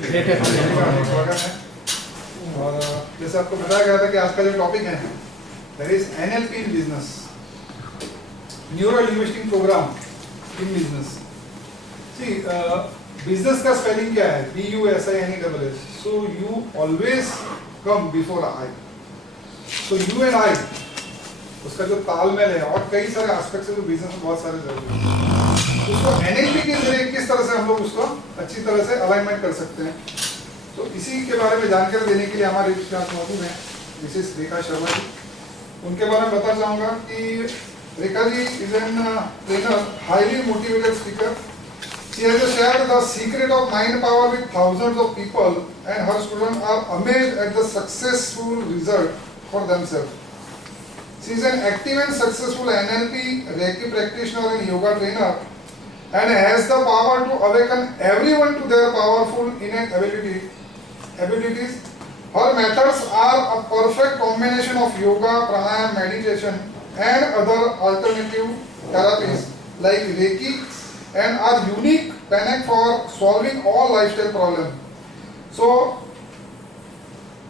स्वागत है। और जैसे आपको बताया गया था कि आज का जो टॉपिक है that is NLP in business, neuro linguistic program in business. See business का स्पेलिंग क्या है? BUSINESS। So you always come before I. So you and I, उसका जो तालमेल है और कई सारे एस्पेक्ट्स है जो बिजनेस में बहुत सारे जरूरी है, उसको एनएलपी के जरिए किस तरह से हम लोग उसको अच्छी तरह से अलाइनमेंट कर सकते हैं। तो इसी के बारे में जानकारी देने के लिए हमारे साथ मौजूद हैं मिसेस रेखा शर्मा जी। उनके बारे में बताना चाहूँगा कि Rekha ji is an trainer, highly motivated speaker. She has shared the secret of mind power with thousands of people, and her students are amazed at the successful result for themselves. She is an active and successful NLP Reiki practitioner and yoga trainer, and has the power to awaken everyone to their powerful innate abilities. Her methods are a perfect combination of yoga, pranayama, meditation, and other alternative therapies like Reiki, and are unique connect for solving all lifestyle problems. So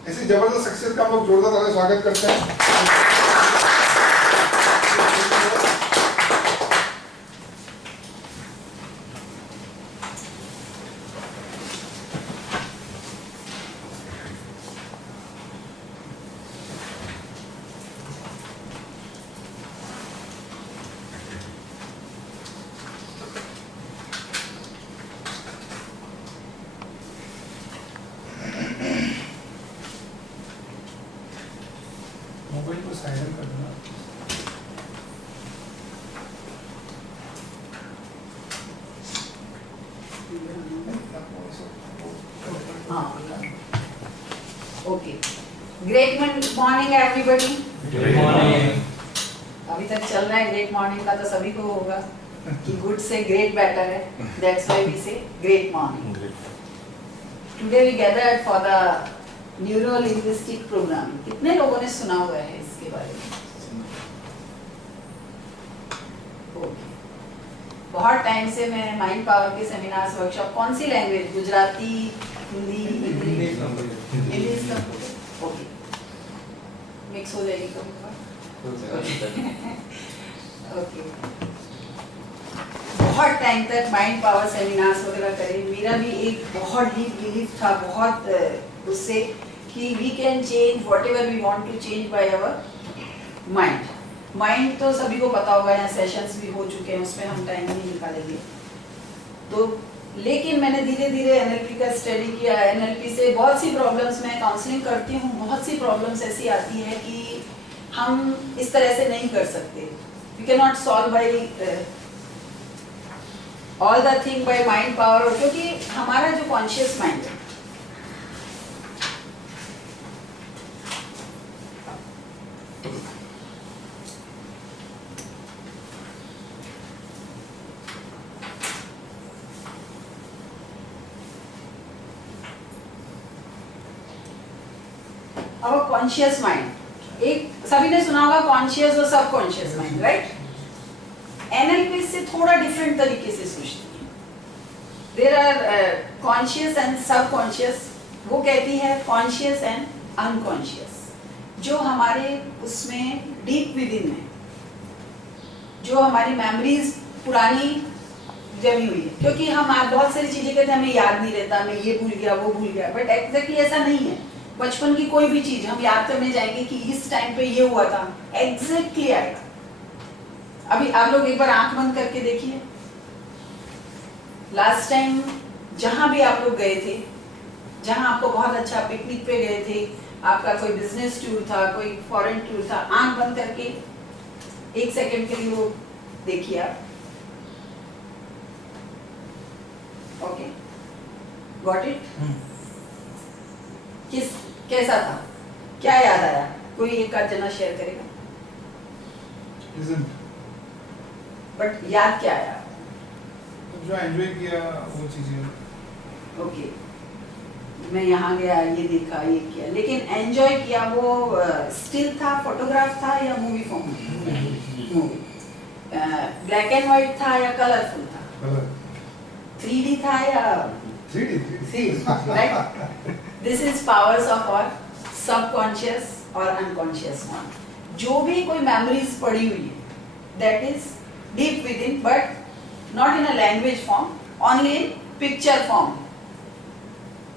ऐसी जबरदस्त शख्सियत का हम लोग जोरदार ताली से स्वागत करते हैं। मोबाइल को साइलेंट कर देना। Okay, great morning everybody. Good morning. अभी तक चल रहा है ग्रेट मॉर्निंग का, तो सभी को होगा कि गुड से ग्रेट बेटर है। That's why we say great morning. Today we gathered for the neuro linguistic program. कितने लोगों ने सुना हुआ है इसके बारे में? ओके, बहुत टाइम से मैं माइंड पावर के सेमिनार्स, वर्कशॉप, कौन सी language, Gujarati, Hindi, English, okay, mix हो जाएगी कभी। ओके, बहुत टाइम तक माइंड पावर सेमिनार्स वगैरह करे। मेरा भी एक बहुत डीप बिलीफ था, बहुत उससे कि we can change whatever we want to change by our mind. तो सभी को पता होगा, यहाँ सेशंस भी हो चुके हैं, उसमें हम टाइम नहीं निकालेंगे। तो लेकिन मैंने धीरे धीरे एनएलपी का स्टडी किया। एनएलपी से बहुत सी प्रॉब्लम्स, मैं काउंसलिंग करती हूँ, बहुत सी प्रॉब्लम्स ऐसी आती है कि हम इस तरह से नहीं कर सकते। We can not solve by all the thing by mind power, क्योंकि हमारा जो कॉन्शियस माइंड है, our conscious mind, एक सभी ने सुना होगा कॉन्शियस और सबकॉन्शियस माइंड, राइट? एनएलपी से थोड़ा डिफरेंट तरीके से सोचती है। There are conscious and subconscious. वो कहती है कॉन्शियस एंड अनकॉन्शियस, जो हमारे उसमें डीप विदिन है, जो हमारी मेमोरीज पुरानी जमी हुई है। क्योंकि हम बहुत सारी चीजें कहते हैं हमें याद नहीं रहता, मैं ये भूल गया, वो भूल गया, बट एग्जैक्टली ऐसा नहीं है। बचपन की कोई भी चीज हम याद करने जाएंगे कि इस टाइम पे ये हुआ था, एग्जैक्टली आएगा। अभी आप लोग एक बार आंख बंद करके देखिए, लास्ट टाइम जहां भी आप लोग गए थे, जहां आपको बहुत अच्छा पिकनिक पे गए थे, आपका कोई बिजनेस टूर था, कोई फॉरेन टूर था, आंख बंद करके 1 सेकंड के लिए वो देखिए आप। Okay, got it? कैसा था, क्या याद आया? कोई एक आध जना शेयर करेगा? बट याद क्या आया? जो एंजॉय किया वो चीजें। ओके, मैं यहाँ गया, ये देखा, ये किया, लेकिन एंजॉय किया वो स्टिल था, फोटोग्राफ था या movie form? Movie. Black and white था या कलरफुल था? 3D था या 3D. See, right? This is powers of our subconscious or unconscious mind. जो भी कोई memories पड़ी हुई है, that is deep within, but not in a language form, only in picture form.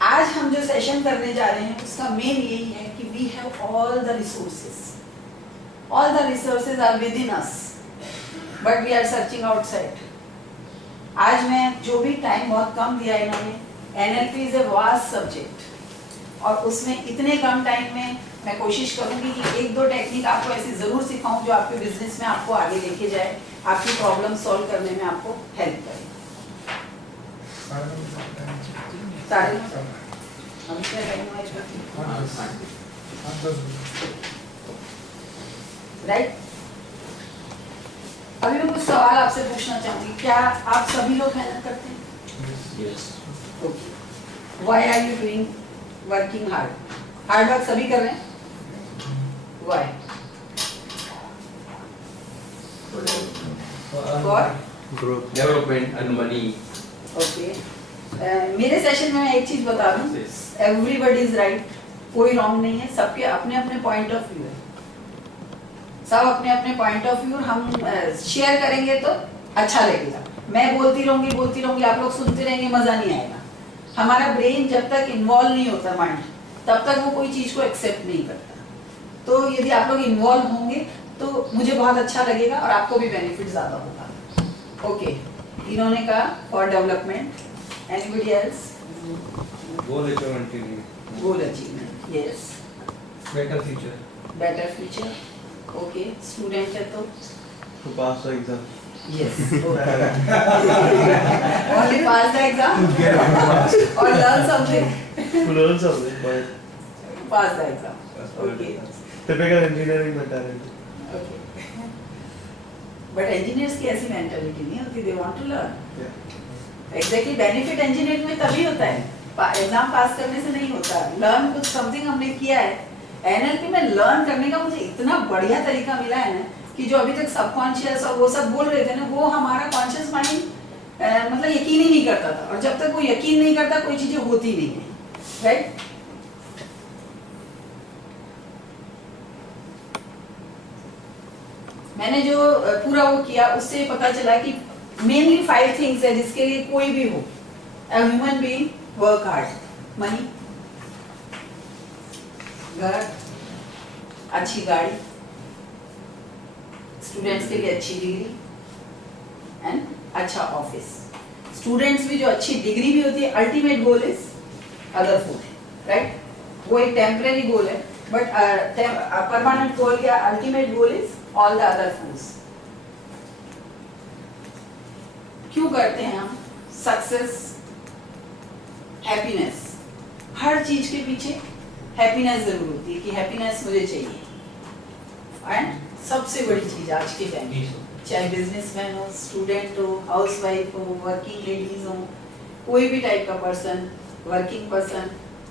आज हम जो सेशन करने जा रहे हैं उसका मेन यही है कि we have all the resources. All the resources are within us, but we are searching outside. आज मैं जो भी टाइम बहुत कम दिया इन्होंने, NLP is a vast subject, और उसमें इतने कम टाइम में मैं कोशिश करूंगी कि एक दो टेक्निक आपको ऐसी जरूर सिखाऊं जो आपके बिजनेस में आपको आगे लेके जाए, आपकी प्रॉब्लम सॉल्व करने में आपको हेल्प करे। साढ़े नौ हम क्या टाइम हुआ राइट? अभी मैं कुछ सवाल आपसे पूछना चाहूंगी, क्या आप सभी लोग मेहनत करते हैं? Yes. Okay. Why are you doing working hard? Hard work सभी कर रहे हैं? Why? For Growth. Development and money. Okay. मेरे सेशन में मैं एक चीज बता दूं, एवरीबॉडी इज राइट, कोई रॉन्ग नहीं है, सबके अपने अपने पॉइंट ऑफ व्यू है, सब अपने अपने पॉइंट ऑफ व्यू हम शेयर करेंगे तो अच्छा लगेगा। मैं बोलती रहूंगी, आप लोग सुनते रहेंगे, मजा नहीं आएगा। हमारा ब्रेन जब तक इन्वॉल्व नहीं होता माइंड, तब तक वो कोई चीज को एक्सेप्ट नहीं करता। तो यदि आप लोग इन्वॉल्व होंगे तो मुझे बहुत अच्छा लगेगा और आपको भी बेनिफिट ज्यादा होगा। ओके, इन्होंने कहा for development, anybody else? Goal achievement. Goal achievement, yes. Better future. Better future, okay. Student है तो To pass the exam. yes, only pass the exam or learn something? To learn something, but Pass the exam, okay, typical engineering mentality. okay. But engineers की ऐसी mentality नहीं होती, they want to learn. Yeah. Exactly, benefit engineering में तभी होता है, exam पास करने से नहीं होता। लर्न कुछ समथिंग हमने किया है। एनएलपी में लर्न करने का मुझे इतना बढ़िया तरीका मिला है ना कि जो अभी तक सबकॉन्शियस और वो सब बोल रहे थे ना, वो हमारा कॉन्शियस माइंड मतलब यकीन ही नहीं करता था, और जब तक वो यकीन नहीं करता कोई चीजें होती नहीं है, राइट? मैंने जो पूरा वो किया उससे पता चला कि मेनली 5 थिंग्स है जिसके लिए कोई भी हो, a human being work hard, money, घर, अच्छी गाड़ी, स्टूडेंट्स के लिए अच्छी डिग्री एंड अच्छा ऑफिस। स्टूडेंट्स भी जो अच्छी डिग्री भी होती है, ultimate goal is other food, right? वो एक टेम्परेरी गोल है, बट परमानेंट गोल या ultimate goal is all the other foods. क्यों करते हैं हम? सक्सेस, हैप्पीनेस, हर चीज के पीछे हैप्पीनेस जरूर होती है कि हैप्पीनेस मुझे चाहिए। एंड सबसे बड़ी चीज आज के टाइम में, चाहे बिजनेसमैन हो, स्टूडेंट हो, हाउसवाइफ हो, वर्किंग लेडीज हो, कोई भी टाइप का person, working person,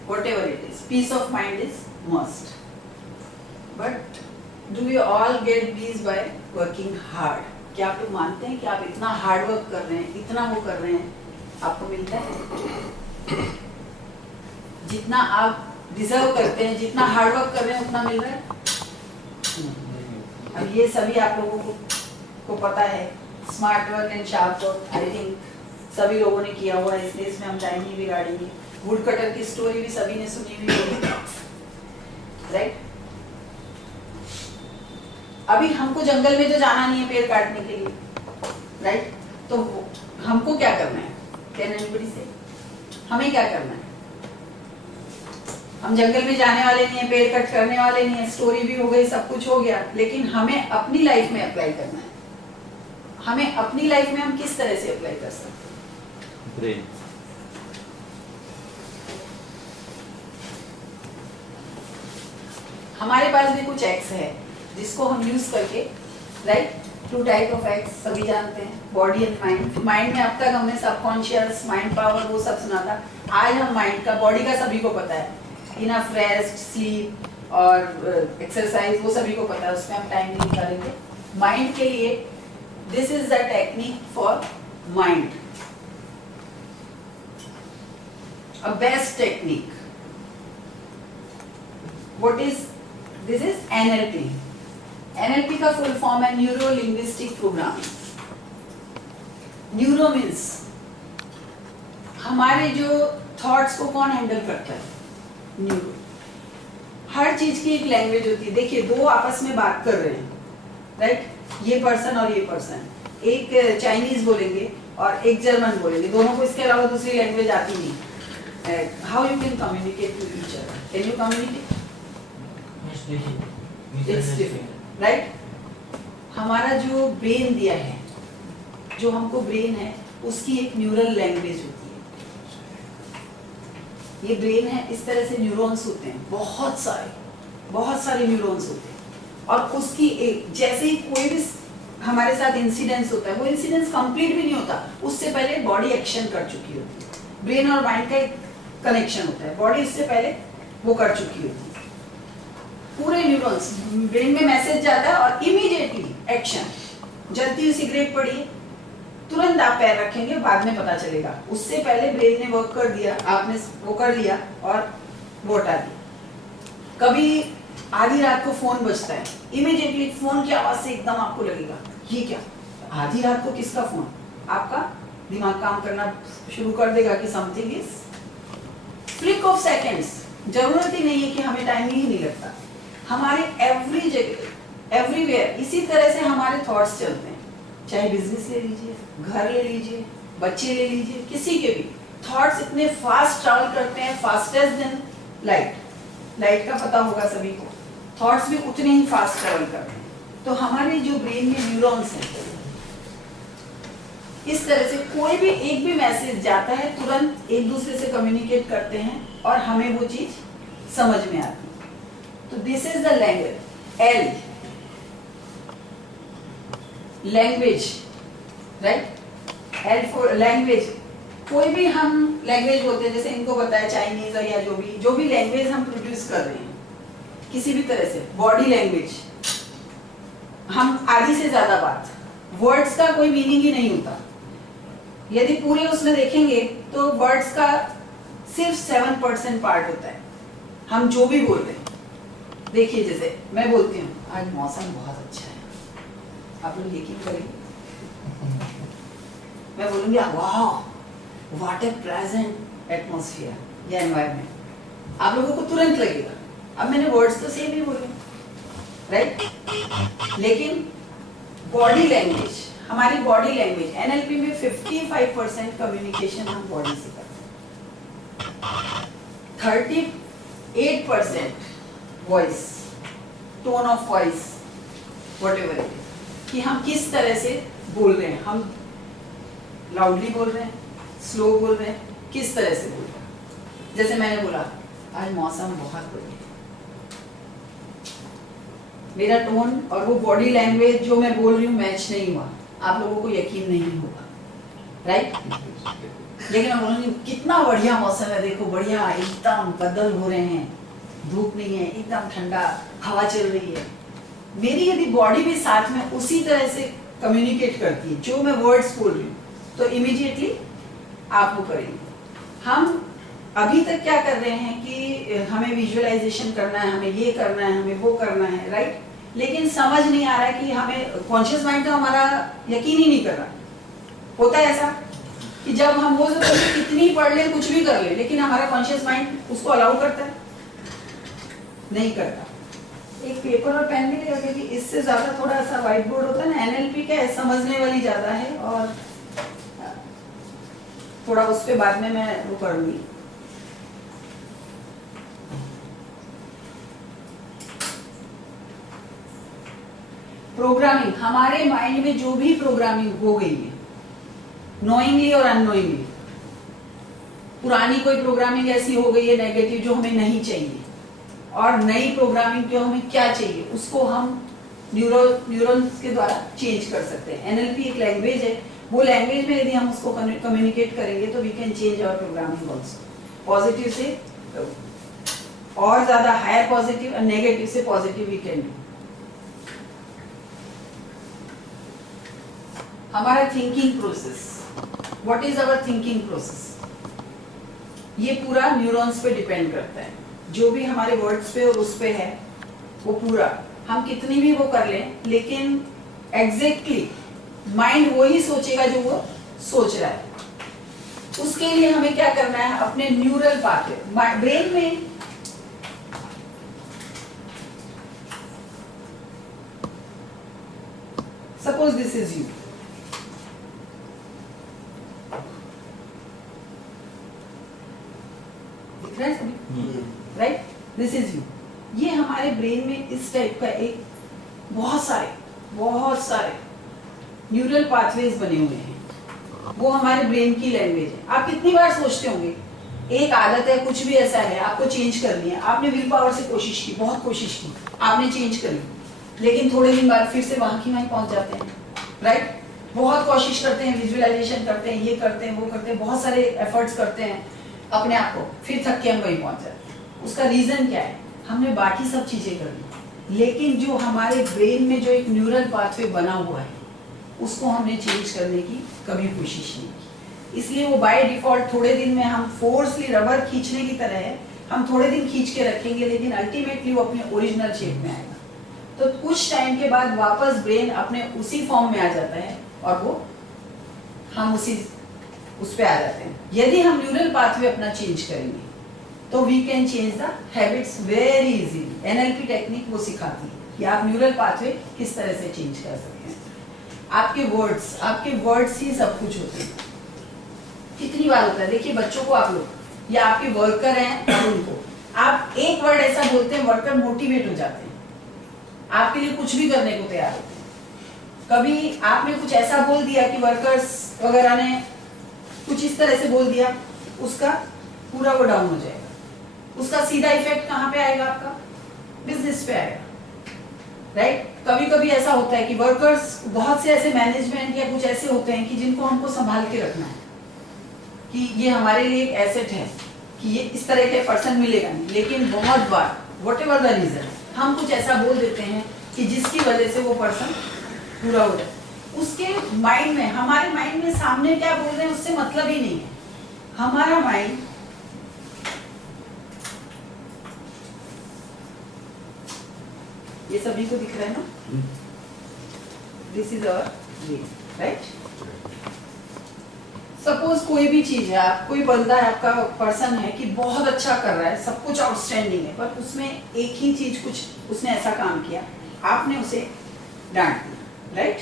whatever it is, peace of mind is must. But do we all get peace by working hard? क्या आप लोग मानते हैं कि आप इतना हार्ड वर्क कर रहे हैं, इतना वो कर रहे हैं, आपको मिलता है? जितना आप डिजर्व करते हैं, जितना हार्ड वर्क कर रहे हैं उतना मिल रहा है? अब ये सभी आप लोगों को पता है, smart work and sharp work I think सभी लोगों ने किया हुआ है, इसलिए इसमें हम टाइम नहीं बिगाड़ेंगे। वुड कटर की स्टोरी भी सभी ने सुनी हुई होगी, राइट? अभी हमको जंगल में तो जाना नहीं है पेड़ काटने के लिए, राइट? तो हमको क्या करना है? कैन एनीबॉडी से? हमें क्या करना है? हम जंगल में जाने वाले नहीं है, पेड़ कट करने वाले नहीं है, स्टोरी भी हो गई, सब कुछ हो गया, लेकिन हमें अपनी लाइफ में अप्लाई करना है। हमें अपनी लाइफ में हम किस तरह से अप्लाई कर सकते हैं? Brain. हमारे पास भी कुछ एक्स है जिसको हम यूज करके, राइट? 2 टाइप ऑफ एक्स सभी जानते हैं, बॉडी एंड माइंड। माइंड में अब तक हमने सबकॉन्शियस, माइंड पावर वो सब सुना था। आज हम माइंड का, बॉडी का सभी को पता है, इनफ रेस्ट, स्लीप और एक्सरसाइज वो सभी को पता है, उसमें हम टाइम नहीं निकालेंगे। माइंड के लिए this is the technique for mind. a best technique. What is this? Is NLP. NLP का फुल फॉर्म है neuro linguistic programming. Neuro means हमारे जो थॉट्स को कौन हैंडल करता है? न्यूरो. हर चीज की एक लैंग्वेज होती है. देखिए, दो आपस में बात कर रहे हैं, राइट? ये पर्सन और ये पर्सन, एक चाइनीज बोलेंगे और एक जर्मन बोलेंगे. दोनों को इसके अलावा दूसरी लैंग्वेज आती नहीं. How you can communicate to each other? Can you communicate? It's different, right? हमारा जो ब्रेन दिया है, जो हमको ब्रेन है, उसकी एक न्यूरल लैंग्वेज होती है. ये ब्रेन है, इस तरह से न्यूरॉन्स होते हैं, बहुत सारे न्यूरॉन्स होते हैं. और उसकी एक, जैसे ही कोई भी हमारे साथ इंसिडेंस होता है, वो इंसिडेंस कंप्लीट भी नहीं होता, उससे पहले बॉडी एक्शन कर चुकी होती है. ब्रेन और माइंड का एक कनेक्शन होता है, बॉडी इससे पहले वो कर चुकी होती है. पूरे न्यूरॉन्स, ब्रेन में मैसेज जाता है और इमीडिएटली एक्शन. जलती हुई सिगरेट पड़ी है, तुरंत आप पैर रखेंगे, बाद में पता चलेगा. उससे पहले ब्रेन ने वर्क कर दिया, आपने वो कर लिया और वो हटा दिया. कभी आधी रात को फोन बजता है, इमीडिएटली फोन की आवाज से एकदम आपको लगेगा ये क्या? आधी रात को किसका फोन? आपका दिमाग काम करना शुरू कर देगा कि something is. Flick of seconds. जरूरत ही नहीं है कि हमें टाइम ही नहीं लगता. हमारे एवरी जगह, एवरीवेयर इसी तरह से हमारे थॉट्स चलते हैं. चाहे बिजनेस ले लीजिए, घर ले लीजिए, बच्चे ले लीजिए, किसी के भी थॉट्स इतने फास्ट ट्रैवल करते हैं, फास्टेस्ट देन लाइट. लाइट का पता होगा सभी को. थॉट्स भी उतने ही फास्ट ट्रैवल करते हैं. तो हमारे जो ब्रेन में न्यूरॉन्स हैं, इस तरह से कोई भी एक भी मैसेज जाता है, तुरंत एक दूसरे से कम्युनिकेट करते हैं और हमें वो चीज समझ में आती है. तो this is the language. L, language, right? L for language. कोई भी हम लैंग्वेज बोलते हैं, जैसे इनको बताया चाइनीज या जो भी लैंग्वेज हम प्रोड्यूस कर रहे हैं किसी भी तरह से. बॉडी लैंग्वेज, हम आधी से ज्यादा बात, वर्ड्स का कोई मीनिंग ही नहीं होता. यदि पूरे उसमें देखेंगे तो वर्ड्स का सिर्फ 7% पार्ट होता है. हम जो भी बोल रहे हैं, देखिए जैसे मैं बोलती हूँ आज मौसम बहुत अच्छा है, आप लोग यकीन करेंगे? मैं बोलूंगी वाह व्हाट ए प्लेजेंट एटमॉस्फेयर या एनवायरनमेंट. आप लोगों को तुरंत लगेगा. अब मैंने वर्ड्स तो सेम ही बोले, राइट? लेकिन बॉडी लैंग्वेज, हमारी बॉडी लैंग्वेज, एनएलपी में 55% कम्युनिकेशन हम बॉडी से करते हैं. 38% voice, tone of voice, whatever it is, कि हम किस तरह से बोल रहे हैं. हम लाउडली बोल रहे हैं, स्लो बोल रहे हैं, किस तरह से बोल रहे हैं. जैसे मैंने बोला आज मौसम बहुत बढ़िया है, मेरा टोन और वो बॉडी लैंग्वेज जो मैं बोल रही हूँ मैच नहीं हुआ, आप लोगों को यकीन नहीं होगा, राइट? लेकिन मैं बोलूँगी कितना बढ़िया मौसम है, देखो बढ़िया, एकदम बादल हो रहे हैं, धूप नहीं है, एकदम ठंडा हवा चल रही है. मेरी यदि बॉडी भी साथ में उसी तरह से कम्युनिकेट करती है जो मैं वर्ड्स बोल रही हूँ, तो इमीडिएटली आप वो करेंगे. हम अभी तक क्या कर रहे हैं कि हमें विजुअलाइजेशन करना है, हमें ये करना है, हमें वो करना है, राइट? लेकिन समझ नहीं आ रहा है कि हमें कॉन्शियस माइंड तो हमारा यकीन ही नहीं कर रहा. होता है ऐसा कि जब हम वो कितनी पढ़ लें, कुछ भी कर ले, लेकिन हमारा कॉन्शियस माइंड उसको अलाउ करता है? नहीं करता. एक पेपर और पेन भी लेगा, क्योंकि इससे ज्यादा थोड़ा सा व्हाइट बोर्ड होता है ना. एनएलपी का समझने वाली ज्यादा है और थोड़ा उस पे बाद में मैं वो करूंगी. प्रोग्रामिंग, हमारे माइंड में जो भी प्रोग्रामिंग हो गई है, नोइंगली और अननोइंगली, पुरानी कोई प्रोग्रामिंग ऐसी हो गई है नेगेटिव जो हमें नहीं चाहिए, और नई प्रोग्रामिंग जो हमें क्या चाहिए, उसको हम न्यूरॉन्स के द्वारा चेंज कर सकते हैं. एनएलपी एक लैंग्वेज है, वो लैंग्वेज में यदि हम उसको कम्युनिकेट करेंगे तो we can change our programming also. Positive से और ज्यादा हायर पॉजिटिव और नेगेटिव से पॉजिटिव वी कैन डू. हमारा thinking process, what is our thinking process? ये पूरा न्यूरॉन्स पे डिपेंड करता है, जो भी हमारे वर्ड्स पे और उस पे है वो पूरा, हम कितनी भी वो कर लें लेकिन एग्जैक्टली माइंड वही सोचेगा जो वो सोच रहा है। उसके लिए हमें क्या करना है, अपने न्यूरल पाथवे ब्रेन में suppose this is you, right, this is you. ये हमारे ब्रेन में इस टाइप का एक बहुत सारे न्यूरल पाथवेज बने हुए हैं, वो हमारे ब्रेन की लैंग्वेज है। आप कितनी बार सोचते होंगे, एक आदत है, कुछ भी ऐसा है आपको चेंज करनी है, आपने विल पावर से कोशिश की, बहुत कोशिश की, आपने चेंज करी, लेकिन थोड़े दिन बाद फिर से वहां की वहीं पहुंच जाते हैं, राइट। बहुत कोशिश करते हैं, विजुअलाइजेशन करते हैं, ये करते हैं, वो करते हैं, बहुत सारे एफर्ट्स करते हैं अपने आप को, फिर थक के हम वहीं पहुंच जाते हैं। उसका रीजन क्या है, हमने बाकी सब चीजें कर ली, लेकिन जो हमारे ब्रेन में जो एक न्यूरल पाथवे बना हुआ है उसको हमने चेंज करने की कभी कोशिश नहीं की। इसलिए वो बाय डिफॉल्ट थोड़े दिन में, हम फोर्सली रबर खींचने की तरह है, हम थोड़े दिन खींच के रखेंगे लेकिन अल्टीमेटली वो अपने ओरिजिनल शेप में आएगा। तो कुछ टाइम के बाद वापस ब्रेन अपने उसी फॉर्म में आ जाता है और वो हम उस पे आ जाते हैं। यदि हम न्यूरल पाथवे अपना चेंज करेंगे तो we can change the habits very easily. NLP technique वो सिखाती है कि आप न्यूरल पाथवे किस तरह से चेंज कर सकते हैं। आपके वर्ड्स ही सब कुछ होते हैं। कितनी बार होता है, देखिए बच्चों को आप लोग या आपके वर्कर हैं और उनको आप एक वर्ड ऐसा बोलते हैं, वर्कर मोटिवेट हो जाते हैं, आपके लिए कुछ भी करने को तैयार होते हैं। कभी आपने कुछ ऐसा बोल दिया कि वर्कर्स वगैरह ने कुछ इस तरह से बोल दिया, उसका पूरा वो डाउन हो जाएगा। उसका सीधा इफेक्ट कहाँ पे आएगा, आपका बिजनेस पे आएगा, राइट। कभी कभी ऐसा होता है कि वर्कर्स, बहुत से ऐसे मैनेजमेंट या कुछ ऐसे होते हैं कि जिनको हमको संभाल के रखना है कि ये हमारे लिए एक एसेट है कि ये इस तरह के पर्सन मिलेगा नहीं, लेकिन बहुत बार व्हाटएवर द रीजन हम कुछ ऐसा बोल देते हैं कि जिसकी वजह से वो पर्सन पूरा हो जाए। उसके माइंड में, हमारे माइंड में सामने क्या बोल रहे हैं उससे मतलब ही नहीं है। हमारा माइंड ये सभी को दिख रहा है ना, this is our brain, right. Suppose कोई भी चीज है, आप कोई बंदा है, आपका पर्सन है कि बहुत अच्छा कर रहा है, सब कुछ आउटस्टैंडिंग है, पर उसमें एक ही चीज, कुछ उसने ऐसा काम किया, आपने उसे डांट दिया, right.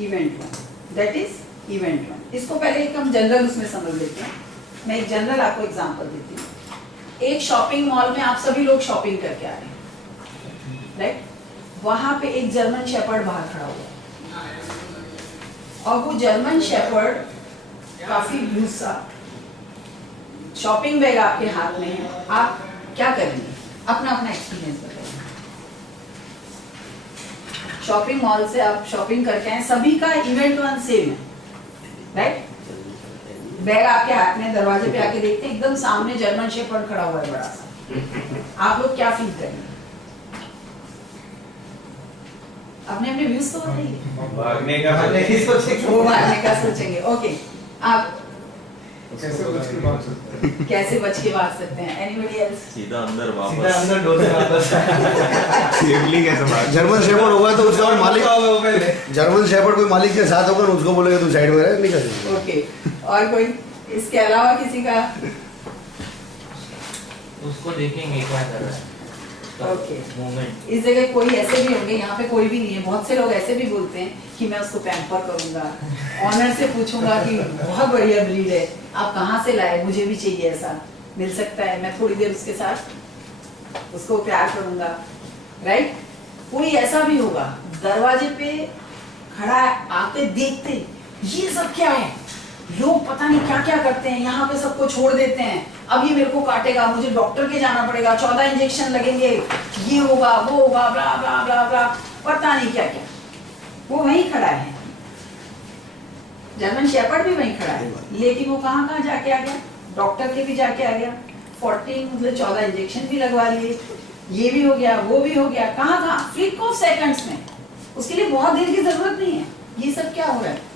Event one, that is event one. इसको पहले एक हम जनरल उसमें समझ लेते हैं। मैं एक जनरल आपको एग्जांपल देती हूँ। एक शॉपिंग मॉल में आप सभी लोग शॉपिंग करके आ रहे हैं, राइट। वहां पे एक जर्मन शेपर्ड बाहर खड़ा हुआ है और वो जर्मन शेपर्ड काफी गुस्सा, शॉपिंग बैग आपके हाथ में है, आप क्या करेंगे? अपना अपना एक्सपीरियंस बताइए। शॉपिंग मॉल से आप शॉपिंग करके आए, सभी का इवेंट वन सेम है, राइट। बैग आपके हाथ में, दरवाजे पे आके देखते हैं एकदम सामने जर्मन शेपर्ड खड़ा हुआ है बड़ा सा, आप लोग क्या फील करेंगे? अपने अपने व्यूज तो बताइए। भागने का सोचेंगे, ओके। आप कैसे बच के भाग सकते हैं? Anybody else? सीधा अंदर वापस, सीधा अंदर डोर से वापस। सेफली कैसे भाग? जर्मन शेपर्ड होगा तो उसका और मालिक, जर्मन शेपर्ड कोई मालिक के साथ होगा, उसको बोलेगा तू साइड में रह, नहीं कर सकते। ओके, और कोई इसके अलावा किसी का? उसको देखेंगे क्या कर रहा है, ओके। मूवमेंट। इस जगह कोई ऐसे भी होंगे, यहाँ पे कोई भी नहीं है, बहुत से लोग ऐसे भी बोलते हैं कि मैं उसको पैम्पर करूंगा, ऑनर से पूछूंगा कि बहुत बढ़िया ब्रीड है, आप कहाँ से लाए, मुझे भी चाहिए, ऐसा मिल सकता है, मैं थोड़ी देर उसके साथ उसको प्यार करूंगा, राइट। कोई ऐसा भी होगा दरवाजे पे खड़ा आके देखते ये सब क्या है, लोग पता नहीं क्या क्या करते हैं, यहाँ पे सबको छोड़ देते हैं, अब ये मेरे को काटेगा, मुझे डॉक्टर के जाना पड़ेगा, 14 इंजेक्शन लगेंगे, ये होगा वो होगा, ब्ला ब्ला ब्ला ब्ला, पता नहीं क्या क्या। वो वहीं खड़ा है, जर्मन शेपर्ड भी वहीं खड़ा है, लेकिन वो कहाँ कहाँ जाके आ गया, डॉक्टर के भी जाके आ गया, 14 इंजेक्शन भी लगवा लिए, ये भी हो गया, वो भी हो गया, कहाँ कहाँ, फ्लिक ऑफ सेकंड्स में। उसके लिए बहुत देर की जरूरत नहीं है। ये सब क्या हो रहा है?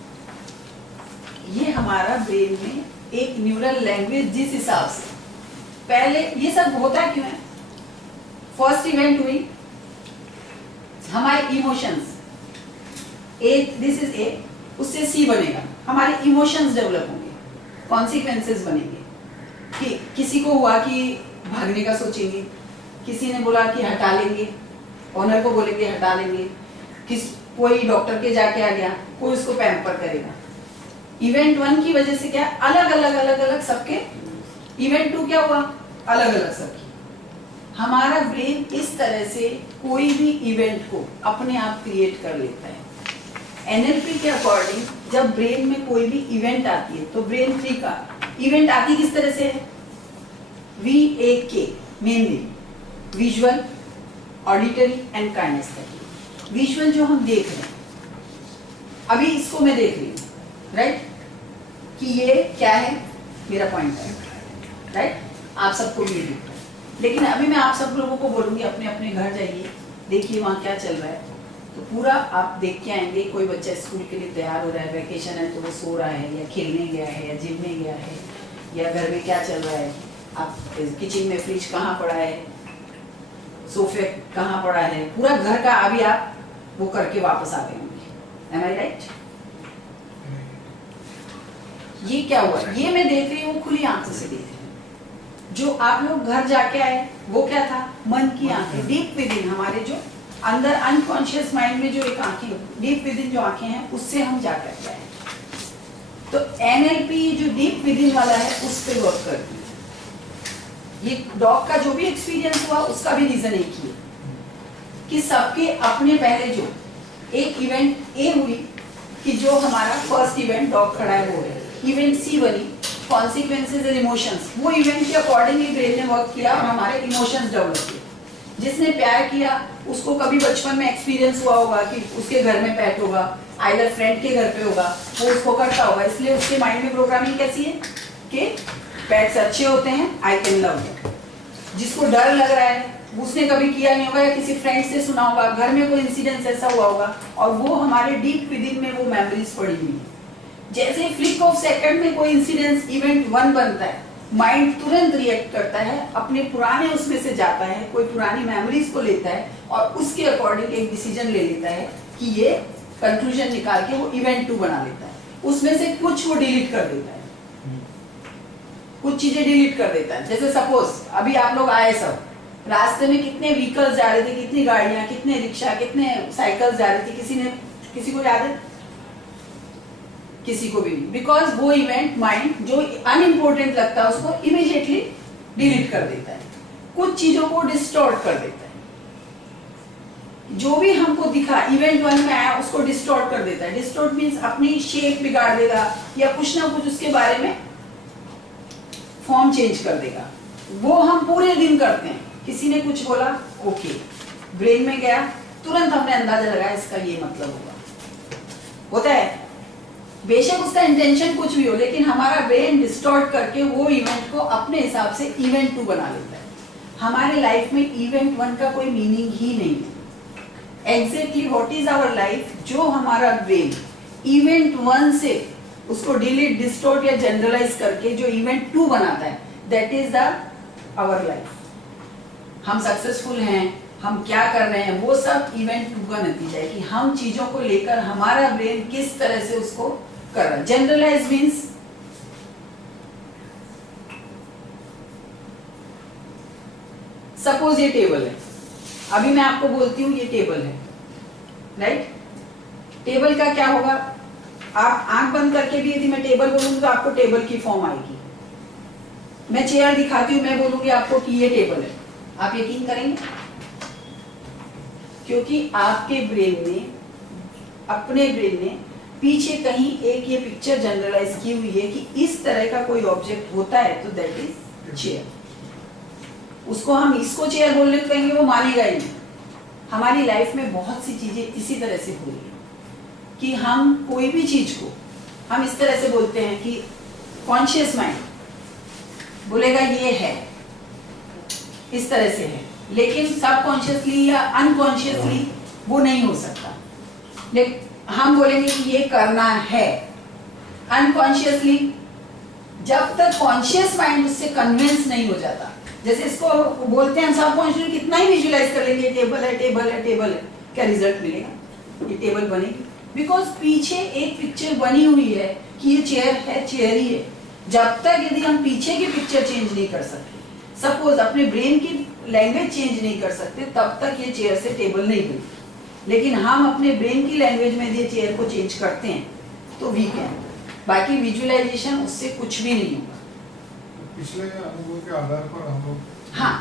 ये हमारा ब्रेन में एक न्यूरल लैंग्वेज जिस हिसाब से पहले ये सब होता क्यों है? फर्स्ट इवेंट हुई, हमारे emotions A, this is a, उससे सी बनेगा, हमारे इमोशंस डेवलप होंगे, कॉन्सिक्वेंसेस बनेंगे कि किसी को हुआ कि भागने का सोचेंगे, किसी ने बोला कि हटा लेंगे, ओनर को बोलेंगे हटा लेंगे, कोई डॉक्टर के जाके आ गया, कोई उसको पैम्पर करेगा। इवेंट 1 की वजह से क्या अलग अलग सबके, इवेंट 2 क्या हुआ अलग अलग सबकी। हमारा ब्रेन इस तरह से कोई भी इवेंट को अपने आप क्रिएट कर लेता है। एनएलपी के अकॉर्डिंग जब ब्रेन में कोई भी इवेंट आती है तो ब्रेन 3 का इवेंट आती किस तरह से है? VAK mainly visual, auditory and kinesthetic. Visual जो हम देख रहे हैं, अभी इसको मैं देख रही हूँ, राइट, कि ये क्या है, मेरा पॉइंट है, राइट, आप सबको भी ये दिख रहा है। लेकिन अभी मैं आप सब लोगों को बोलूंगी अपने अपने घर जाइए, देखिए वहाँ क्या चल रहा है, तो पूरा आप देख के आएंगे। कोई बच्चा स्कूल के लिए तैयार हो रहा है, वैकेशन है तो वो सो रहा है या खेलने गया है या जिम में गया है, या घर में क्या चल रहा है, आप किचन में फ्रिज कहाँ पड़ा है, सोफे कहाँ पड़ा है, पूरा घर का अभी आप वो करके वापस आ गए होंगे। Am I right? ये क्या हुआ, ये मैं देख रही हूँ, खुली आंखों से देख रही हूँ। जो आप लोग घर जाके आए वो क्या था? मन की आंखें, डीप विदिन, हमारे जो अंदर अनकॉन्शियस माइंड में जो एक आंखें, डीप विदिन जो आंखें हैं, उससे हम जा करके आए। तो एनएलपी जो डीप विदिन वाला है उस पर वर्क करती है। ये डॉग का जो भी एक्सपीरियंस हुआ उसका भी रीजन एक ही है कि सबके अपने पहले जो एक इवेंट ए हुई कि जो हमारा फर्स्ट इवेंट डॉग खड़ा है वो है, इवेंट सी बनी कॉन्सिक्वेंसेज एंड इमोशंस, वो इवेंट के अकॉर्डिंगली ब्रेन ने वर्क किया और हमारे इमोशंस डेवलप किए। जिसने प्यार किया उसको कभी बचपन में एक्सपीरियंस हुआ होगा कि उसके घर में पेट होगा, आइदर फ्रेंड के घर पे होगा, वो उसको करता होगा, इसलिए उसके माइंड में प्रोग्रामिंग कैसी है कि पेट्स अच्छे होते हैं, आई कैन लव देम। जिसको डर लग रहा है उसने कभी किया नहीं होगा या किसी फ्रेंड से सुना होगा, घर में कोई इंसिडेंस ऐसा हुआ होगा और वो हमारे डीप विदिन में वो मेमोरीज पड़ी हुई है। जैसे फ्लिक ऑफ सेकंड में कोई इंसिडेंस इवेंट 1 बनता है, माइंड तुरंत रिएक्ट करता है, अपने पुराने उसमें से जाता है, कोई पुरानी मेमोरीज को लेता है और उसके अकॉर्डिंग एक डिसीजन ले लेता है कि ये कंक्लूजन निकाल के वो इवेंट 2 बना लेता है। उसमें से कुछ वो डिलीट कर देता है, कुछ चीजें डिलीट कर देता है। जैसे सपोज अभी आप लोग आए, सब रास्ते में कितने व्हीकल्स जा रहे थे, कितनी गाड़ियां, कितने रिक्शा, कितने साइकिल्स जा रहे थे, किसी को याद है? किसी को भी नहीं, बिकॉज वो इवेंट माइंड जो अनइम्पोर्टेंट लगता है उसको इमीडिएटली डिलीट कर देता है, कुछ चीजों को डिस्टॉर्ट कर देता है। जो भी हमको दिखा इवेंट 1 में आया उसको डिस्टॉर्ट कर देता है। डिस्टॉर्ट मीन्स अपनी शेप बिगाड़ देगा या कुछ ना कुछ उसके बारे में फॉर्म चेंज कर देगा। वो हम पूरे दिन करते हैं, किसी ने कुछ बोला, ओके, ब्रेन में गया, तुरंत हमने अंदाजा लगाया इसका ये मतलब होता है। बेशक उसका इंटेंशन कुछ भी हो, लेकिन हमारा ब्रेन डिस्टॉर्ट करके वो इवेंट को अपने हिसाब से इवेंट 2 बना लेता है। हमारे लाइफ में इवेंट 1 का कोई मीनिंग ही नहीं है। Exactly what is our life, जो हमारा ब्रेन इवेंट 1 से उसको डिलीट, डिस्टॉर्ट या जनरलाइज करके जो इवेंट 2 बनाता है, that is the our life. हम सक्सेसफुल हैं, हम क्या कर रहे हैं, वो सब इवेंट 2 का नतीजा है कि हम चीजों को लेकर हमारा ब्रेन किस तरह से उसको कर रहा है। जनरलाइज मीन्स सपोज ये टेबल है, अभी मैं आपको बोलती हूँ ये टेबल है, राइट? टेबल का क्या होगा, आप आंख बंद करके भी यदि मैं टेबल बोलूंगी तो आपको टेबल की फॉर्म आएगी। मैं चेयर दिखाती हूँ, मैं बोलूंगी आपको कि ये टेबल है, आप यकीन करेंगे? क्योंकि आपके ब्रेन ने, अपने ब्रेन ने पीछे कहीं एक ये पिक्चर जनरलाइज की हुई है कि इस तरह का कोई ऑब्जेक्ट होता है तो दैट इज चेयर। उसको हम इसको चेयर बोलने को कहेंगे, वो मानेगा ही नहीं। हमारी लाइफ में बहुत सी चीजें इसी तरह से हो रही है कि हम कोई भी चीज को हम इस तरह से बोलते हैं कि कॉन्शियस माइंड बोलेगा ये है, इस तरह से है, लेकिन सबकॉन्शियसली या अनकॉन्शियसली वो नहीं हो सकता। लेकिन हम बोलेंगे कि ये करना है, अनकॉन्शियसली जब तक कॉन्शियस माइंड उससे कन्विंस नहीं हो जाता, जैसे इसको बोलते हैं सब कॉन्शियस कितना ही विजुलाइज कर लेंगे, टेबल है टेबल है टेबल है, क्या रिजल्ट मिलेगा? ये टेबल बनेगी बिकॉज पीछे एक पिक्चर बनी हुई है कि ये चेयर है, चेयर ही है। जब तक यदि हम पीछे की पिक्चर चेंज नहीं कर सकते, सपोज अपने ब्रेन की लैंग्वेज चेंज नहीं कर सकते, तब तक ये चेयर से टेबल नहीं बनी। लेकिन हम अपने ब्रेन की लैंग्वेज में ये चेयर को चेंज करते हैं तो वी कैन। बाकी विजुअलाइजेशन उससे कुछ भी नहीं होगा। पिछले अनुभव के आधार पर हम लोग, हाँ,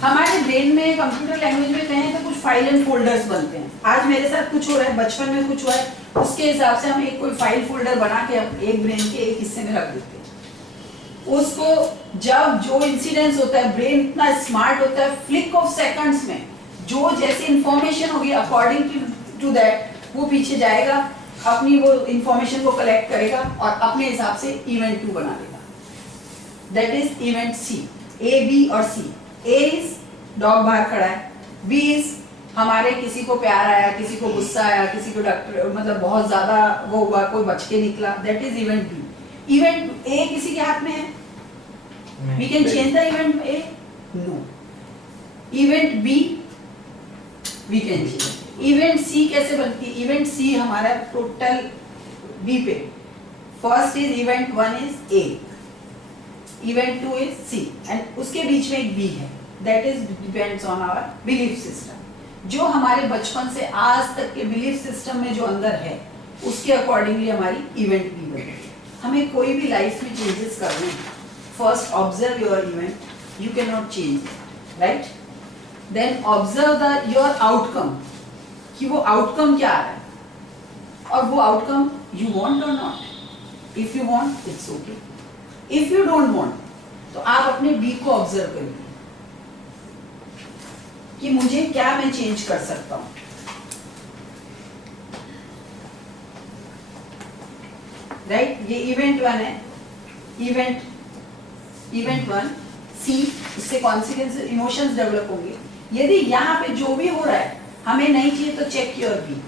हमारे ब्रेन में कंप्यूटर लैंग्वेज में कहें तो कुछ फाइल एंड फोल्डर्स बनते हैं। आज मेरे साथ कुछ हो रहा है, बचपन में कुछ हुआ है, उसके हिसाब से हम एक कोई फाइल फोल्डर बना के एक ब्रेन के एक हिस्से में रख देते हैं। उसको जब जो इंसिडेंस होता है, ब्रेन इतना स्मार्ट होता है, फ्लिक ऑफ सेकंड्स में जो जैसी इंफॉर्मेशन होगी अकॉर्डिंग टू दैट वो पीछे जाएगा, अपनी वो इंफॉर्मेशन को कलेक्ट करेगा और अपने हिसाब से इवेंट 2 बना देगा। That is event C. A, B और सी। ए इज डॉग बाहर खड़ा है, बी इज हमारे किसी को प्यार आया, किसी को गुस्सा आया, किसी को डॉक्टर मतलब बहुत ज्यादा वो हुआ, कोई बच के निकला, that is event B. Event A किसी के हाथ में है, we can change the event A, no. Event B we can change. Event C कैसे बनती है? इवेंट सी हमारा टोटल बी पे, first is event 1 is A, event 2 is C and उसके बीच में एक बी है, that is depends on our belief system. जो हमारे बचपन से आज तक के बिलीफ सिस्टम में जो अंदर है उसके अकॉर्डिंगली हमारी इवेंट बी बनती है। हमें कोई भी लाइफ में चेंजेस करने हैं, first observe your event, you can not change, right? Then observe your outcome, कि वो आउटकम क्या आ रहा है और वो आउटकम यू वांट और not. If you want it's okay, if you don't want तो आप अपने बी को ऑब्जर्व करिए कि मुझे क्या मैं चेंज कर सकता हूं। राइट, ये इवेंट 1 है, इवेंट 1 सी, इससे कॉन्सिक्वेंसेस इमोशंस डेवलप होंगे। यदि यहाँ पे जो भी हो रहा है हमें नहीं चाहिए तो चेक योर बी।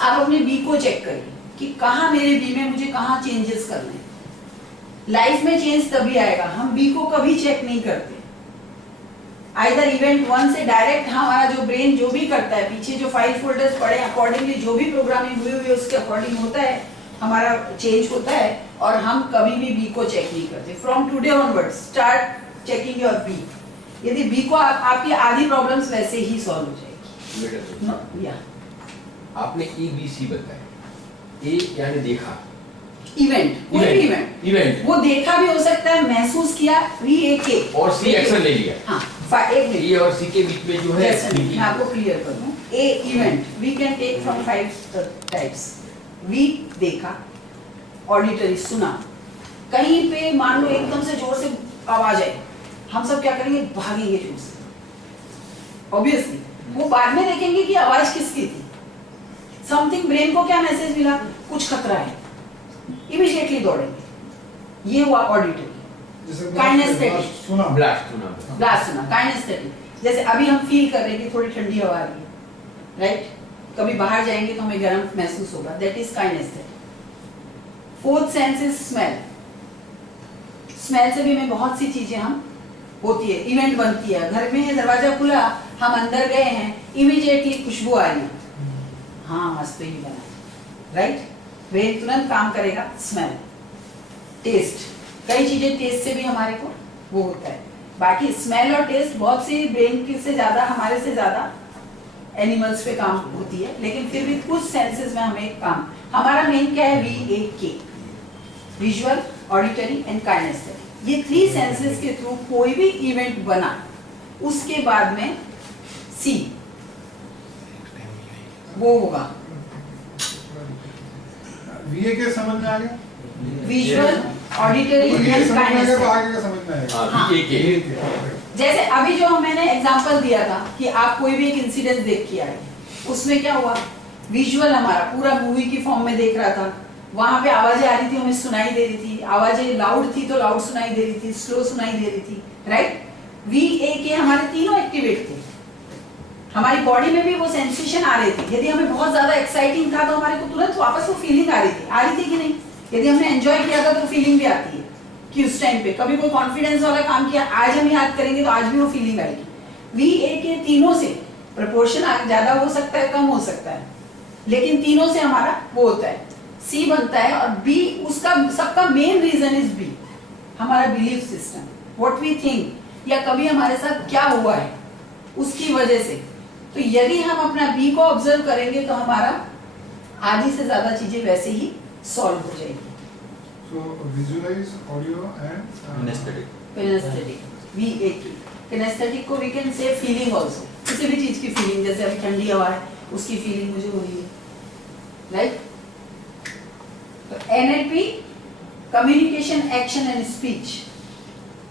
आप अपने बी को चेक करिए कि कहाँ मेरे बी में मुझे कहाँ चेंजेस करने हैं। लाइफ में चेंज तभी आएगा, हम बी को कभी चेक नहीं करते। आइदर इवेंट 1 से डायरेक्ट हमारा जो ब्रेन जो भी करता है, पीछे जो फाइल फोल्डर्स पड़े अकॉर्डिंगली जो भी प्रोग्रामिंग हुई है उसके अकॉर्डिंग होता है, हमारा चेंज होता है और हम कभी भी बी को चेक नहीं करते। From today onward start checking your B. यदि बी को आपकी आधी प्रॉब्लम्स वैसे ही सॉल्व हो जाएगी। या आपने ए बी सी बताया, ए यानी देखा, इवेंट, कोई भी इवेंट वो देखा भी हो सकता है, महसूस किया, वी ए के, और सी एक्शन ले लिया। हाँ, एक मिनट, ए और सी के बीच में जो है मैं आपको क्लियर कर दूं। A event we can take from 5 types. We देखा, ऑडिटरी सुना, कहीं पे मान लो एकदम से जोर से आवाज आई, हम सब क्या करेंगे? भागेंगे जोर से। ऑब्वियसली वो बाद में देखेंगे कि आवाज किसकी थी। समथिंग, ब्रेन को क्या मैसेज मिला? कुछ खतरा है, इमीडिएटली दौड़ेंगे। ये हुआ ऑडिटरी। काइनेस्थेटिक, सुना, ब्लास्ट सुना, काइनेस्थेटिक, जैसे अभी हम फील कर रहे हैं कि थोड़ी ठंडी हवा आ रही है, राइट? कभी बाहर जाएंगे तो हमें गर्म महसूस होगा, that is kinesthetic. Fourth sense is smell. Smell से भी हमें बहुत सी चीजें हम होती है, इवेंट बनती है। घर में है, दरवाजा खुला, हम अंदर गए हैं, इमीडिएटली खुशबू आ रही है, हाँ मस्त ही बना, राइट? ब्रेन तुरंत काम करेगा। स्मेल, टेस्ट, कई चीजें टेस्ट से भी हमारे को वो होता है। बाकी स्मेल और टेस्ट बहुत सी ब्रेन की से ज्यादा, हमारे से ज्यादा एनिमल्स पे काम होती है, लेकिन फिर भी कुछ सेंसेस में हमें काम, हमारा मेन क्या है? VAK, visual, auditory and kinesthetic. ये 3 सेंसेस के थ्रू कोई भी इवेंट बना, उसके बाद में C वो होगा। VAK समझ में आ गया? विजुअल, ऑडिटरी एंड समझ में आ गया तो काइनेस्थेटिक। आगे का समझ में आएगा। हाँ, VAK। जैसे अभी जो मैंने एग्जांपल दिया था कि आप कोई भी एक इंसिडेंस देख के आए, उसमें क्या हुआ? विजुअल हमारा पूरा मूवी की फॉर्म में देख रहा था, वहां पे आवाजें आ रही थी, हमें सुनाई दे रही थी, आवाजें लाउड थी तो लाउड सुनाई दे रही थी, स्लो सुनाई दे रही थी, राइट? VAK हमारे तीनों एक्टिवेट थे, हमारी बॉडी में भी वो सेंसेशन आ रही थी। यदि हमें बहुत ज्यादा एक्साइटिंग था तो हमारे को तुरंत वापस वो फीलिंग आ रही थी कि नहीं? यदि हमने एंजॉय किया था तो फीलिंग भी आती है कि उस टाइम पे कभी कोई कॉन्फिडेंस वाला काम किया, आज हम याद करेंगे तो आज भी वो फीलिंग आएगी। वी ए के तीनों से प्रपोर्शन ज्यादा हो सकता है, कम हो सकता है, लेकिन तीनों से हमारा वो होता है, सी बनता है। और बी उसका सबका मेन रीजन इज बी, हमारा belief system, what we think, या कभी हमारे साथ क्या हुआ है उसकी वजह से। तो यदि हम अपना बी को ऑब्जर्व करेंगे तो हमारा आधी से ज्यादा चीजें वैसे ही सॉल्व हो जाएगी। So visualize, audio and Kinesthetic. Kinesthetic, we A की किनेस्थेटिक को we can say feeling also, किसी भी चीज की फीलिंग, जैसे अभी ठंडी हवा है उसकी फीलिंग मुझे हो रही है, राइट। तो NLP communication, action and speech,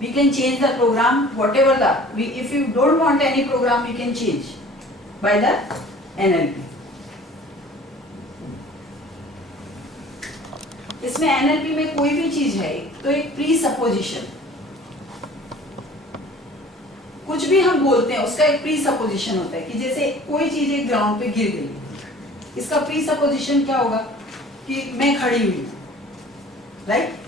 we can change the program whatever if you don't want any program we can change by the NLP. इसमें NLP में कोई भी चीज है तो एक प्री सपोजिशन, कुछ भी हम बोलते हैं उसका एक प्री सपोजिशन होता है कि जैसे कोई चीज एक ग्राउंड पे गिर गई, इसका प्री सपोजिशन क्या होगा कि मैं खड़ी हुई, राइट।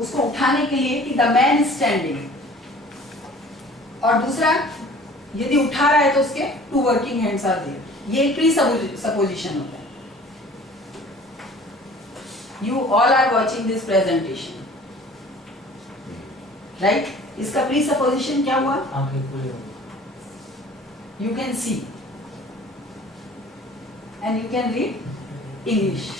उसको उठाने के लिए कि द मैन इज स्टैंडिंग, और दूसरा यदि उठा रहा है तो उसके two working hands are there, ये प्री सपोजिशन होता है। You all are watching this presentation, right. इसका प्री सपोजिशन क्या हुआ, आंखें खुली होंगी, you can see and you can read English.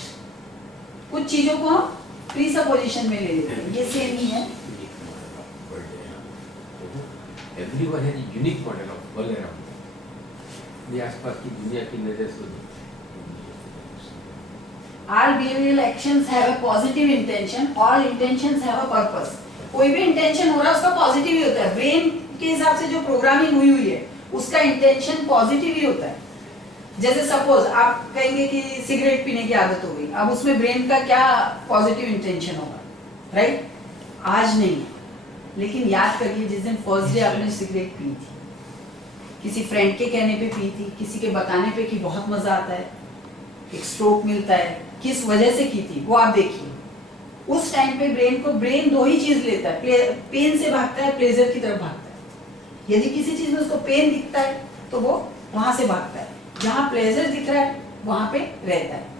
कुछ चीजों को हम प्री सपोजिशन में ले लेते हैं, ये सेम ही है। Everyone has a unique model of world around them. ये आसपास की दुनिया की नजर से All behavioral actions have a positive intention, all intentions have a purpose. कोई भी इंटेंशन हो रहा है उसका पॉजिटिव ही होता है। ब्रेन के हिसाब से जो प्रोग्रामिंग हुई है उसका इंटेंशन पॉजिटिव ही होता है। जैसे सपोज आप कहेंगे कि सिगरेट पीने की आदत हो गई, अब उसमें ब्रेन का क्या पॉजिटिव इंटेंशन होगा, राइट। आज नहीं, लेकिन याद करिए जिस दिन फर्स्ट डे आपने सिगरेट पी थी, किसी फ्रेंड के कहने पे पी थी, किसी के बताने पे कि बहुत मजा आता है, एक स्ट्रोक मिलता है, किस वजह से की थी वो आप देखिए। उस टाइम पे ब्रेन दो ही चीज लेता है, पेन से भागता है, प्लेजर की तरफ भागता है। यदि किसी चीज में उसको पेन दिखता है तो वो वहां से भागता है, जहां प्लेजर दिख रहा है वहां पे रहता है।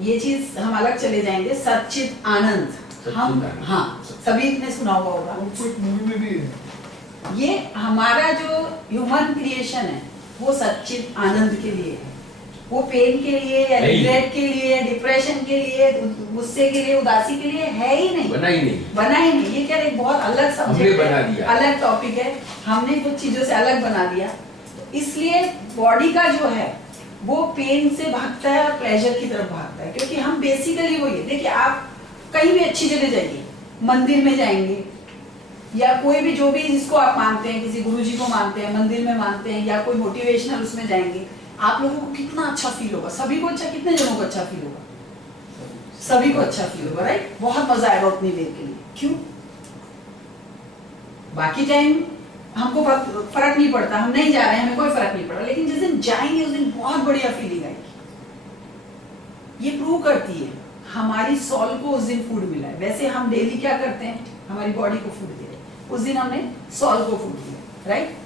ये चीज हम अलग चले जाएंगे। सच्चित आनंद, हम हाँ सभी ने सुना हुआ होगा, वो कोई मूवी में भी है। ये हमारा जो ह्यूमन क्रिएशन है वो सच्चित आनंद के लिए है। वो पेन के लिए या रिग्रेट के लिए, डिप्रेशन के लिए, गुस्से के लिए, उदासी के लिए है ही नहीं, बना ही नहीं। बना ही नहीं। ये क्या एक बहुत अलग सब्जेक्ट बना है, दिया। अलग टॉपिक है, हमने कुछ चीजों से अलग बना दिया। इसलिए बॉडी का जो है वो पेन से भागता है और प्लेजर की तरफ भागता है, क्योंकि हम बेसिकली वो ये देखिए, आप कहीं भी अच्छी जगह जाइए, मंदिर में जाएंगे या कोई भी जो भी जिसको आप मानते हैं, किसी गुरुजी को मानते हैं, मंदिर में मानते हैं या कोई मोटिवेशनल उसमें जाएंगे, आप लोगों को कितना अच्छा फील होगा, सभी को अच्छा, कितने जनों को अच्छा फील होगा, सभी को अच्छा फील होगा, राइट। बहुत मजा आएगा उतनी देर के लिए। क्यों? बाकी टाइम हमको फर्क नहीं पड़ता, हम नहीं जा रहे हैं, हमें कोई फर्क नहीं पड़ा, लेकिन जिस दिन जाएंगे उस दिन बहुत बढ़िया फीलिंग आएगी। ये प्रूव करती है हमारी सॉल को उस दिन फूड मिला है। वैसे हम डेली क्या करते हैं, हमारी बॉडी को फूड दे रहे हैं, उस दिन हमने सॉल को फूड दिया, राइट।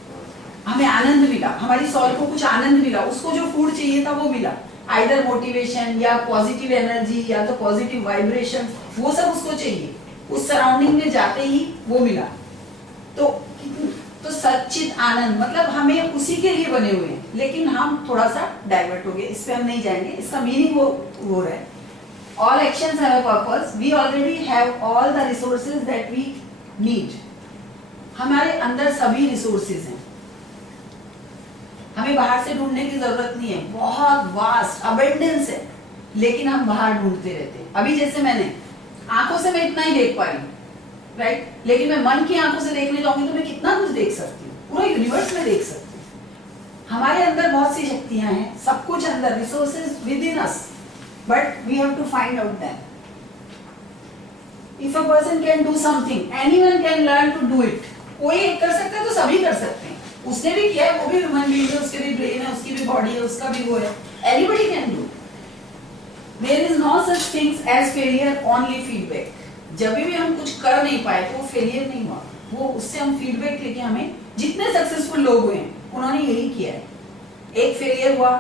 हमें आनंद मिला, हमारी सॉल को कुछ आनंद मिला, उसको जो फूड चाहिए था वो मिला, आइदर मोटिवेशन या पॉजिटिव एनर्जी या तो पॉजिटिव वाइब्रेशन, वो सब उसको चाहिए, उस सराउंडिंग में जाते ही वो मिला। तो सच्चित आनंद मतलब हमें उसी के लिए बने हुए हैं, लेकिन हम थोड़ा सा डाइवर्ट हो गए, इस पे हम नहीं जाएंगे। इसका मीनिंग वो हो रहा है, all actions have a purpose, we already have all the resources that we need। हमारे अंदर सभी रिसोर्सेज हैं, हमें बाहर से ढूंढने की जरूरत नहीं है, बहुत वास्ट अबेंडेंस है, लेकिन हम बाहर ढूंढते रहते हैं। अभी जैसे मैंने आंखों से मैं इतना ही देख पाई, राइट, लेकिन मैं मन की आंखों से देखने जाऊंगी तो मैं कितना कुछ देख सकती हूँ, पूरा यूनिवर्स में देख सकती हूँ। हमारे अंदर बहुत सी शक्तियां हैं, सब कुछ अंदर, resources with in us, but we have to find out them. If a person can do something, anyone can learn to do it। कोई एक कर सकता है तो सभी कर सकते हैं, उसने भी किया है, वो भी ह्यूमन बीइंग है, उसके भी ब्रेन है, उसकी भी बॉडी है, उसका भी वो है, anybody can do। There is no such things as failure, only feedback. जब भी हम कुछ कर नहीं पाए तो वो फेलियर नहीं हुआ, वो उससे हम फीडबैक लेके हमें जितने सक्सेसफुल लोग हुए हैं उन्होंने यही किया है, एक फेलियर हुआ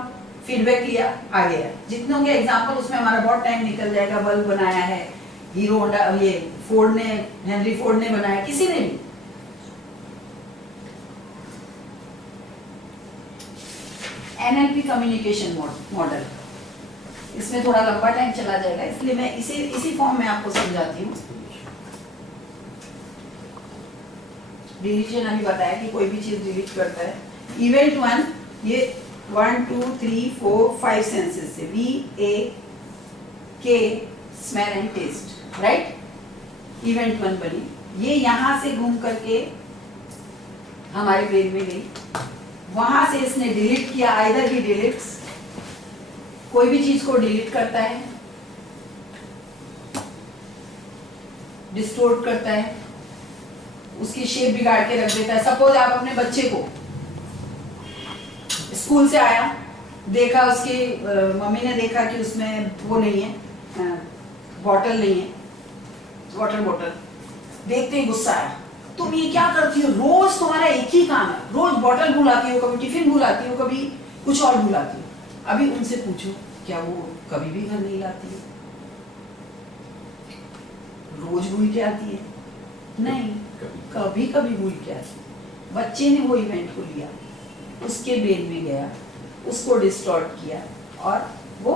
फीडबैक लिया आगे है। जितनों के एग्जांपल उसमें हमारा बहुत टाइम निकल जाएगा। बल्ब बनाया है हीरो होंडा, ये फोर्ड ने, हेनरी फोर्ड ने बनाया, किसी ने भी। NLP कम्युनिकेशन मॉडल, इसमें थोड़ा लंबा टाइम चला जाएगा इसलिए मैं इसी फॉर्म में आपको समझाती हूँ। डिलीशन अभी बताया कि कोई भी चीज डिलीट करता है। इवेंट 1, ये 1 2 3 4 5 सेंसेस से V A K smell and taste, right. Event 1 बनी, ये यहाँ से घूम करके हमारे ब्रेन में गई, वहां से इसने डिलीट किया। आइदर ही डिलीट्स, कोई भी चीज को डिलीट करता है, डिस्टोर्ट करता है, उसकी शेप बिगाड़ के रख देता है। सपोज आप अपने बच्चे को स्कूल से आया, देखा उसकी मम्मी ने देखा कि उसमें वो नहीं है, बॉटल नहीं है, वाटर बॉटल, देखते ही गुस्सा आया, तुम ये क्या करती हो, रोज तुम्हारा एक ही काम है, रोज बॉटल भुलाती हो, कभी टिफिन भुलाती हो, कभी कुछ और भुलाती हो। अभी उनसे पूछो क्या वो कभी भी घर नहीं लाती है, रोज भूल के आती है? नहीं, कभी कभी भूल के आती है। बच्चे ने वो इवेंट को लिया, उसके ब्रेन में गया, उसको डिस्टॉर्ट किया और वो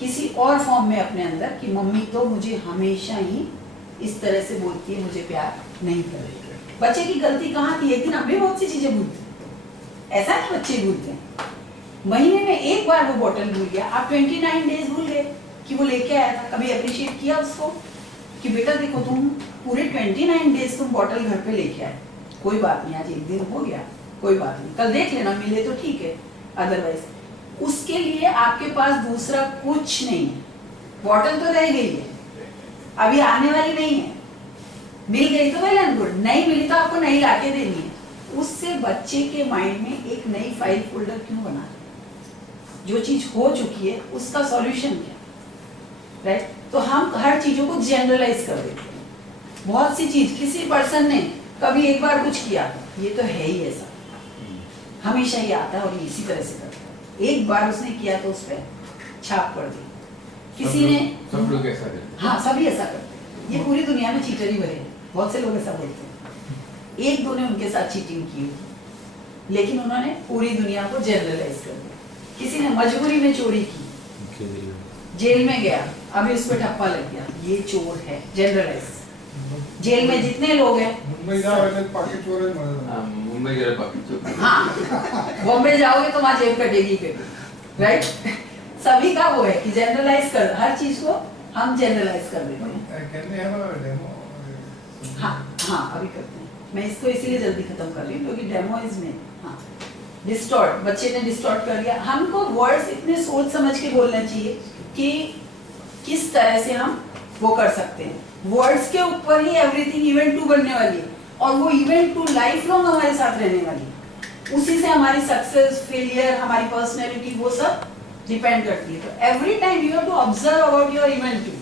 किसी और फॉर्म में अपने अंदर कि मम्मी तो मुझे हमेशा ही इस तरह से बोलती है, मुझे प्यार नहीं कर रही। बच्चे की गलती कहाँ थी? एक दिन हम भी बहुत सी चीजें भूलते हैं, ऐसा नहीं बच्चे भूलते हैं। महीने में एक बार वो बॉटल भूल गया, आप 29 डेज भूल गए कि वो लेके आया था। कभी अप्रिशिएट किया उसको कि बेटा देखो तुम पूरे 29 डेज तुम बॉटल घर पे लेके आए, कोई बात नहीं, आज एक दिन हो गया, कोई बात नहीं, कल देख लेना, मिले तो ठीक है, अदरवाइज उसके लिए आपके पास दूसरा कुछ नहीं है। बॉटल तो रह गई है, अभी आने वाली नहीं है, मिल गई तो वेल एंड गुड, नहीं मिली तो आपको नहीं लाके देनी है। उससे बच्चे के माइंड में एक नई फाइल फोल्डर क्यों बना रहे? जो चीज हो चुकी है उसका सॉल्यूशन क्या, राइट? तो हम हर चीजों को जनरलाइज कर देते हैं। बहुत सी चीज किसी पर्सन ने कभी एक बार कुछ किया, ये तो है ही ऐसा, हमेशा ही आता है और इसी तरह से करता है। एक बार उसने किया तो उस पर छाप पड़ गई। किसी ने, सब लोग ऐसा करते हैं। हाँ सभी ऐसा करते हैं, ये पूरी दुनिया में चीटर ही भरे हैं, बहुत से लोग ऐसा बोलते हैं। एक दो ने उनके साथ चीटिंग की होगी, लेकिन उन्होंने पूरी दुनिया को जनरलाइज कर दिया। किसी ने मजबूरी में चोरी की, जेल में गया, अभी उस पर ठप्पा लग गया, ये चोर है, जनरलाइज। जेल में जितने लोग हैं, मुंबई जाओ पाकिट चोर है हाँ, मुंबई जरा पॉकेट चोर। हाँ बॉम्बे जाओगे तो वहां जेब कटेगी पे, राइट? सभी का वो है कि जनरलाइज कर, हर चीज को हम जनरलाइज कर देते हैं। Can we have a demo? हाँ हाँ अभी करते हैं, मैं इसको इसीलिए जल्दी खत्म कर रही हूँ क्योंकि डेमो इज में। हाँ, डिस्टॉर्ट, बच्चे ने डिस्टॉर्ट कर लिया। हमको वर्ड्स इतने सोच समझ के बोलना चाहिए कि किस तरह से हम वो कर सकते हैं। वर्ड्स के ऊपर ही एवरीथिंग इवेंट 2 बनने वाली है और वो इवेंट 2 लाइफ लॉन्ग हमारे साथ रहने वाली है। उसी से हमारी सक्सेस, फेलियर, हमारी पर्सनैलिटी वो सब डिपेंड करती है। तो every time you have to observe about your event 2।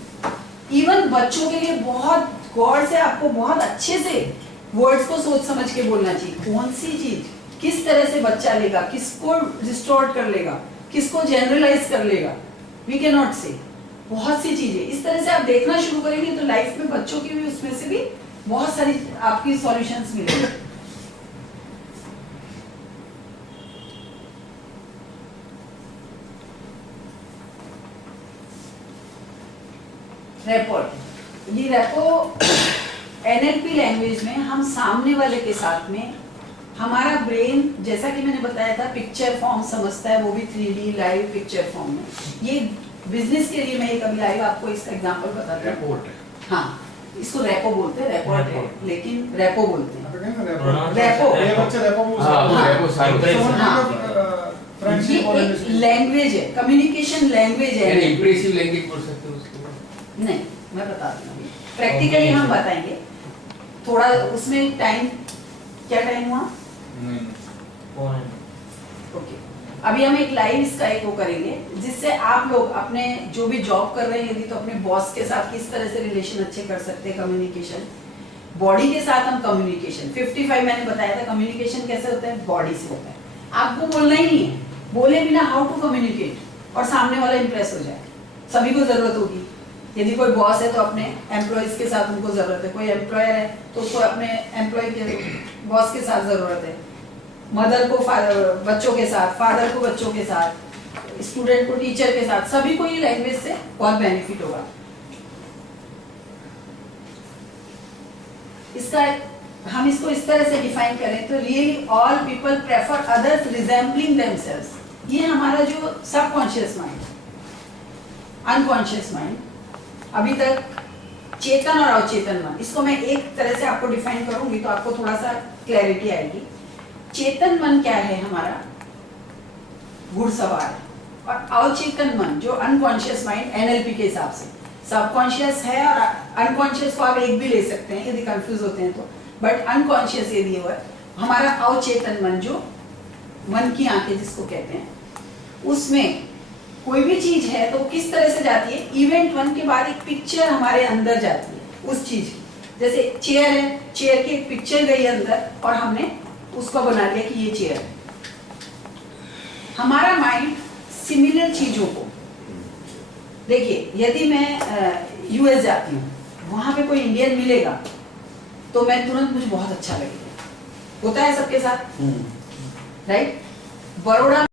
Even बच्चों के लिए बहुत गौर से, आपको बहुत अच्छे से वर्ड्स को सोच समझ के बोलना चाहिए। कौन सी चीज किस तरह से बच्चा लेगा, किसको डिस्टॉर्ट कर लेगा, किसको जनरलाइज कर लेगा, वी कैन नॉट से। बहुत सी चीजें इस तरह से आप देखना शुरू करेंगे तो लाइफ में बच्चों की भी उसमें से भी बहुत सारी आपकी सॉल्यूशंस मिलेंगे। रेपो, ये रेपो NLP लैंग्वेज में हम सामने वाले के साथ में, हमारा ब्रेन जैसा कि मैंने बताया था पिक्चर फॉर्म समझता है, वो भी 3D लाइव पिक्चर फॉर्म में। ये बिजनेस के लिए मैं एक अभी लाइव आपको इसका एग्जांपल बताती हूँ। रिपोर्ट। हाँ, इसको रेपो बोलते हैं, रेपोर्ट है, लेकिन रेपो बोलते हैं। रेपो, ये बच्चे रेपो बोल हाँ, सकते हैं। Repo science. फ्रेंडशिप और ये लैंग्वेज है, कम्युनिकेशन लैंग्वेज है। इंप्रेसिव लैंग्वेज बोल सकते हो उसको? नहीं, मैं बताती हूँ, प्रैक्टिकली हम बताएंगे। थोड़ा उसमें टाइम, क्या टाइम हुआ? ओके, अभी हम एक लाइव इसका एक वो करेंगे जिससे आप लोग अपने जो भी जॉब कर रहे हैं यदि तो अपने बॉस के साथ किस तरह से रिलेशन अच्छे कर सकते हैं, कम्युनिकेशन, बॉडी के साथ हम कम्युनिकेशन 55 मैंने बताया था कम्युनिकेशन कैसे होता है, बॉडी से होता है। आपको बोलना ही नहीं है, बोले बिना हाउ टू कम्युनिकेट और सामने वाला इंप्रेस हो जाए। सभी को जरूरत होगी, यदि कोई बॉस है तो अपने एम्प्लॉयज के साथ उनको जरूरत है, कोई एम्प्लॉयर है तो उसको अपने एम्प्लॉय के बॉस के साथ जरूरत है, मदर को बच्चों के साथ, फादर को बच्चों के साथ, स्टूडेंट को टीचर के साथ, सभी को ये लैंग्वेज से बहुत बेनिफिट होगा। इसका हम इसको इस तरह से डिफाइन करें तो really all people prefer others resembling themselves. ये हमारा जो सबकॉन्शियस माइंड, अनकॉन्शियस माइंड, अभी तक चेतन और अवचेतन मन, इसको मैं एक तरह से आपको डिफाइन करूंगी तो आपको थोड़ा सा क्लैरिटी आएगी। चेतन मन क्या है हमारा, घुड़सवार है, और अवचेतन मन जो अनकॉन्शियस माइंड एनएलपी के हिसाब से सबकॉन्शियस है और अनकॉन्शियस को आप एक भी ले सकते हैं यदि कंफ्यूज होते हैं तो, बट अनकॉन्शियस यदि वो है हमारा अवचेतन मन जो मन की आंखें जिसको कहते हैं, उसमें कोई भी चीज है तो किस तरह से जाती है, इवेंट 1 के बाद एक पिक्चर हमारे अंदर जाती है उस चीज की। जैसे चेयर है, चेयर की एक पिक्चर गई अंदर और हमने उसको बना लिया कि ये चेयर है। हमारा माइंड सिमिलर चीजों को, देखिए यदि मैं यूएस जाती हूँ, वहां पे कोई इंडियन मिलेगा तो मैं तुरंत, मुझे बहुत अच्छा लगेगा, होता है सबके साथ, राइट? बड़ौदा